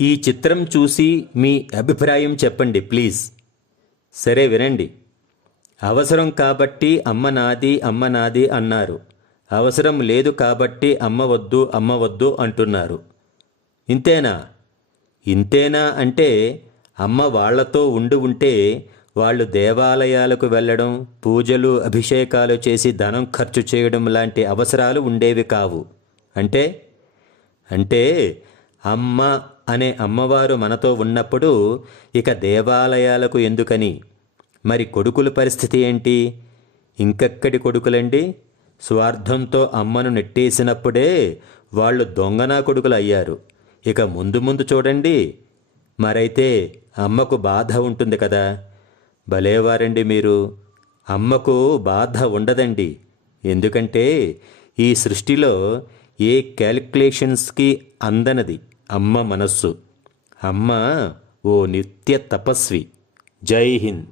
ఈ చిత్రం చూసి మీ అభిప్రాయం చెప్పండి ప్లీజ్. సరే వినండి. అవసరం కాబట్టి అమ్మ నాది అన్నారు. అవసరం లేదు కాబట్టి అమ్మ వద్దు అంటున్నారు. ఇంతేనా? ఇంతేనా అంటే అమ్మ వాళ్లతో ఉంటే వాళ్ళు దేవాలయాలకు వెళ్ళడం, పూజలు అభిషేకాలు చేసి ధనం ఖర్చు చేయడం లాంటి అవసరాలు ఉండేవి కావు. అంటే అంటే అమ్మ అనే అమ్మవారు మనతో ఉన్నప్పుడు ఇక దేవాలయాలకు ఎందుకని? మరి కొడుకుల పరిస్థితి ఏంటి? ఇంకెక్కడి కొడుకులండి? స్వార్థంతో అమ్మను నెట్టేసినప్పుడే వాళ్ళు దొంగనా కొడుకులు అయ్యారు. ఇక ముందు ముందు చూడండి. మరైతే అమ్మకు బాధ ఉంటుంది కదా. భలేవారండి మీరు. అమ్మకు బాధ ఉండదండి. ఎందుకంటే ఈ సృష్టిలో ఏ క్యాలిక్యులేషన్స్కి అందనది అమ్మ మనస్సు. అమ్మ ఓ నిత్య తపస్వి. జై హింద్.